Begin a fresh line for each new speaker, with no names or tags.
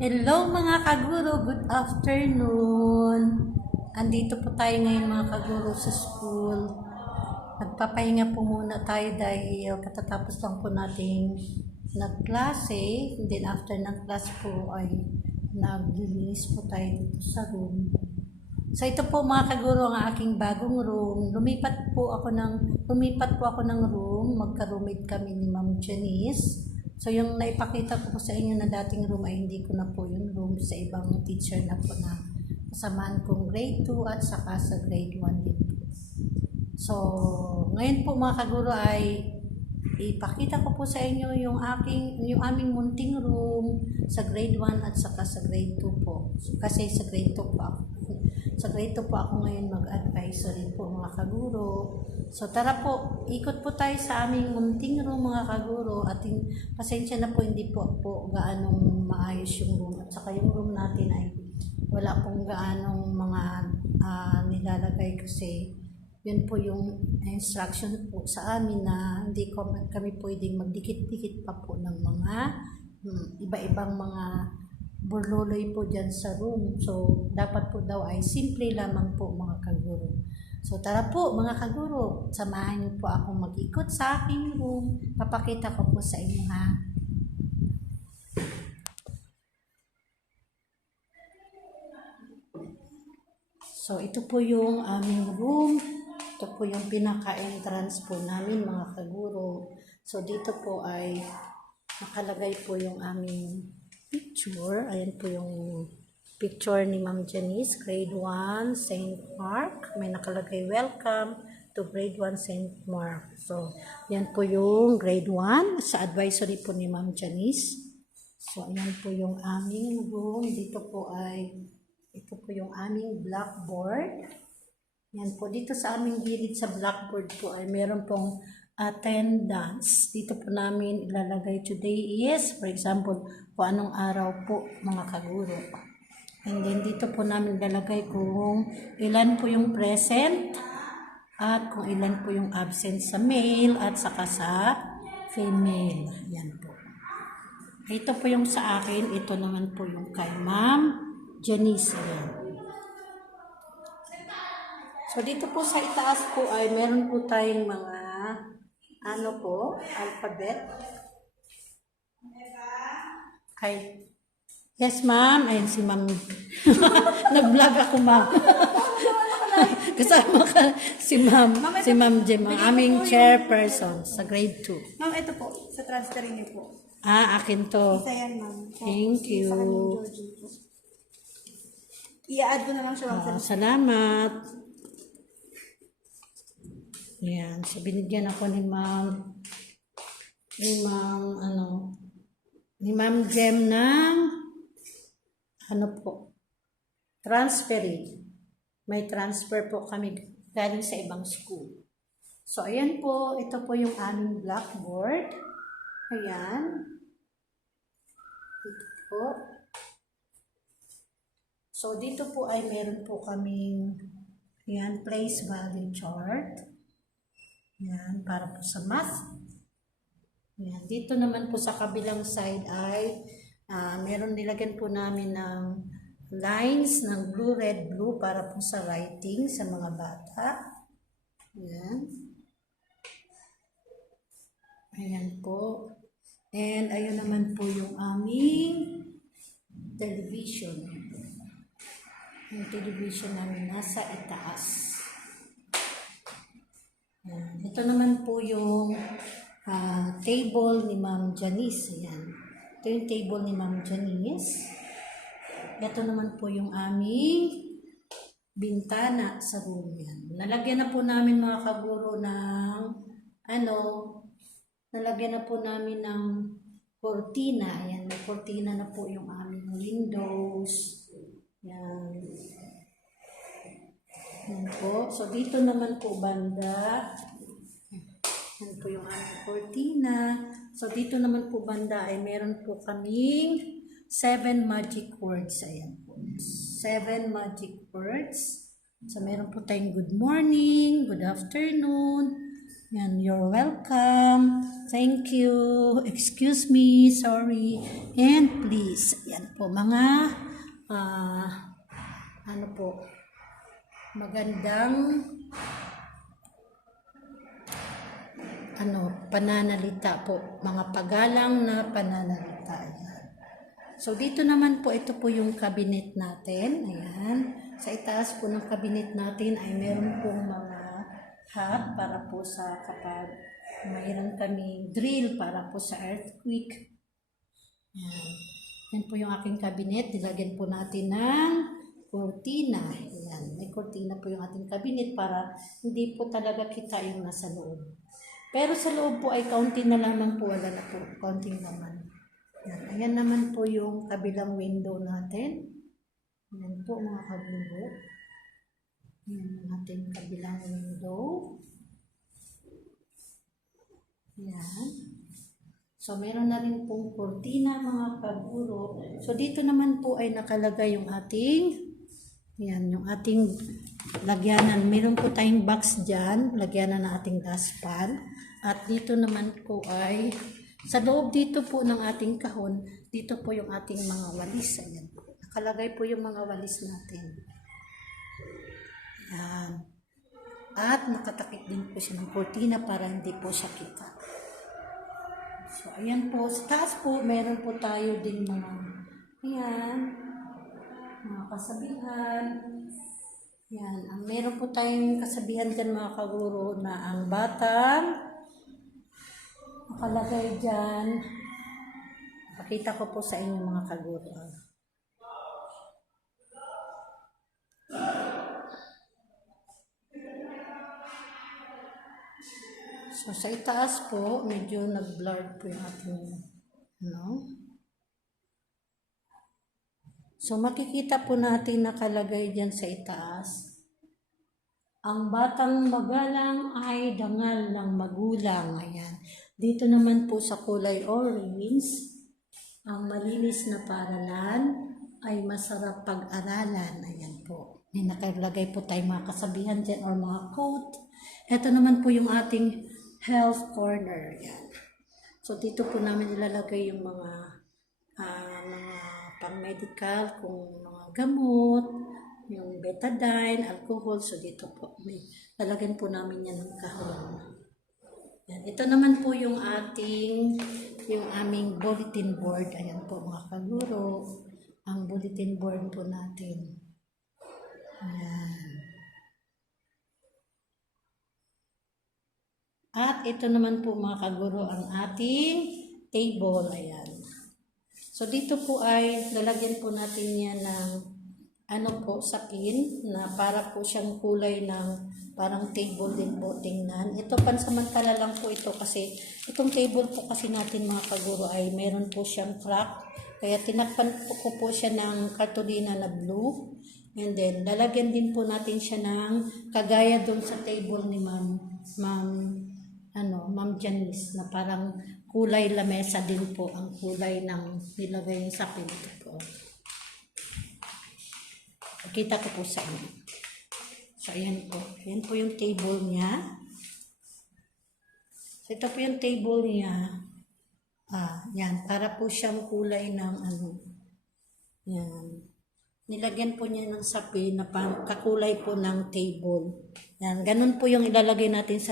Hello mga kaguro, good afternoon. Andito po tayo ngayon mga kaguro sa school. Nagpapahinga po muna tayo dahil katatapos lang po nating nagklase. And then after ng class po ay naglilinis po tayo dito sa room. So ito po mga kaguro ang aking bagong room. Lumipat po ako ng lumipat po ako ng room. Magka-roommate kami ni Ma'am Janice. So yung naipakita ko po sa inyo na dating room ay hindi ko na po yung room sa ibang teacher na po na kasamaan kong grade 2 at saka sa grade 1 din po. So ngayon po mga kaguro ay ipakita ko po sa inyo yung aking yung aming munting room sa grade 1 at saka sa grade 2 po. Kasi sa grade 2 po ako. Grade 2 po ako ngayon mag-advisory po mga kaguro. So tara po, ikot po tayo sa aming munting room mga kaguro at pasensya na po hindi po po gaanong maayos yung room at saka yung room natin ay wala pong gaanong mga ah, nilalagay kasi yun po yung instruction po sa amin na hindi ko kami pwedeng magdikit-dikit pa po ng mga hmm, iba-ibang mga burluloy po dyan sa room. So, dapat po daw ay simple lamang po mga kaguro. So, tara po mga kaguro, samahan niyo po akong mag-ikot sa aking room. Papakita ko po sa inyo ha. So, ito po yung aming room. Ito po yung pinaka-entrance po namin mga kaguro. So, dito po ay nakalagay po yung aming picture. Ayan po yung picture ni Ma'am Janice, grade 1, St. Mark. May nakalagay, welcome to grade 1 St. Mark. So, yan po yung grade 1 sa advisory po ni Ma'am Janice. So, ayan po yung aming room. Dito po ay, ito po yung aming blackboard. Yan po, dito sa aming gilid sa blackboard po ay meron pong attendance. Dito po namin ilalagay today is, for example, kung anong araw po mga kaguro. And then dito po namin ilalagay kung ilan po yung present at kung ilan po yung absent sa male at saka sa female. Yan po. Ito po yung sa akin, ito naman po yung kay Ma'am Janice. Ayan. So dito po sa itaas po ay meron po tayong mga ano po, alphabet. Kay Yes, ma'am. Ayun si ma'am. Nag-vlog ako, ma'am. Kasama ka si ma'am. Si ma'am ang aming chairperson sa grade 2.
Ma'am, ito po. Sa transfer niyo po.
Ah, akin to. Isa yan, ma'am. Po. Thank you. Sa kanyang Georgie po.
I-add ko na lang siya, ma'am. Ah,
sa salamat. Yan. So, binigyan ako ni ma'am ni ma'am, ano, ni ma'am Jem ng ano po, transferring. May transfer po kami galing sa ibang school. So, ayan po. Ito po yung aming blackboard. Ayan. Ito po. So, dito po ay meron po kaming yan, place value chart. Yan, para po sa math. Yan, dito naman po sa kabilang side ay ah, meron nilagyan po namin ng lines ng blue, red, blue para po sa writing sa mga bata. Yan. Ayan po. And ayun naman po yung aming television. Yung television namin nasa itaas. Ito naman po yung ah, table ni Ma'am Janice. Ayan. Ito yung table ni Ma'am Janice. Ito naman po yung aming bintana sa room yan. Nalagyan na po namin mga kaguro ng ano, nalagyan na po namin ng cortina. Ayan, may cortina na po yung aming windows. Yan. Yan po. So, dito naman po banda. Yan po yung aming cortina. So, dito naman po banda ay meron po kaming seven magic words. Ayan po. Seven magic words. So, meron po tayong good morning, good afternoon, Yan, you're welcome. Thank you. Excuse me, sorry. And please, yan po mga ah, ano po, magandang ano, pananalita po. Mga pagalang na pananalita. Ayan. So, dito naman po, ito po yung cabinet natin. Ayan. Sa itaas po ng cabinet natin ay meron pong mga hub para po sa kapag mayroon kami drill para po sa earthquake. Ayan. Yan po yung aking cabinet. Nilagyan po natin ng kurtina. Ayan. May kurtina po yung ating cabinet para hindi po talaga kita yung nasa loob. Pero sa loob po ay kaunti na lamang po. Wala na po. Kaunting naman. Yan. Ayan naman po yung kabilang window natin. Ayan po mga kagulo. Ayan yung ating kabilang window. Ayan. So, meron na rin pong kurtina mga kaguro. So, dito naman po ay nakalagay yung ating yan, yung ating lagyanan. Meron po tayong box dyan, lagyanan ng ating dustpan. At dito naman po ay, sa loob dito po ng ating kahon, dito po yung ating mga walis. Ayan. Nakalagay po yung mga walis natin. Yan. At nakatakip din po siya ng kurtina para hindi po siya kita. So, ayan po. Sa taas po, meron po tayo din mga, ayan, mga kasabihan. Yan. Ang meron po tayong kasabihan dyan mga kaguro na ang batang nakalagay dyan. Pakita ko po sa inyo mga kaguro. So, sa itaas po, medyo nag-blurred po yung ating, ano, So makikita po natin nakalagay dyan sa itaas. Ang batang magalang ay dangal ng magulang. Ayan. Dito naman po sa kulay orange, ang malinis na paralan ay masarap pag-aralan. Ayan po. May nakalagay po tayong mga kasabihan dyan or mga quote. Ito naman po yung ating health corner. Ayan. So dito po namin ilalagay yung mga ah, mga pang-medical, kung mga gamot, yung betadine, alcohol. So, dito po, may, po namin yan ng kahon. Yan. Ito naman po yung ating, yung aming bulletin board. Ayan po mga kaguro, ang bulletin board po natin. Ayan. At ito naman po mga kaguro ang ating table. Ayan. So dito po ay lalagyan po natin yan ng ano po sapin na para po siyang kulay ng parang table din po tingnan. Ito pansamantala lang po ito kasi itong table po kasi natin mga kaguro ay meron po siyang crack. Kaya tinakpan po ko po siya ng kartolina na blue. And then lalagyan din po natin siya ng kagaya doon sa table ni ma'am ma'am ano, Ma'am Janice, na parang kulay lamesa din po ang kulay ng nilagay sa pinto po. Kita ko po sa inyo. So, ayan po. Ayan po yung table niya. So, ito po yung table niya. Ah, yan. Para po siyang kulay ng ano. Yan. Nilagyan po niya ng sapi na pang kakulay po ng table. Yan. Ganun po yung ilalagay natin sa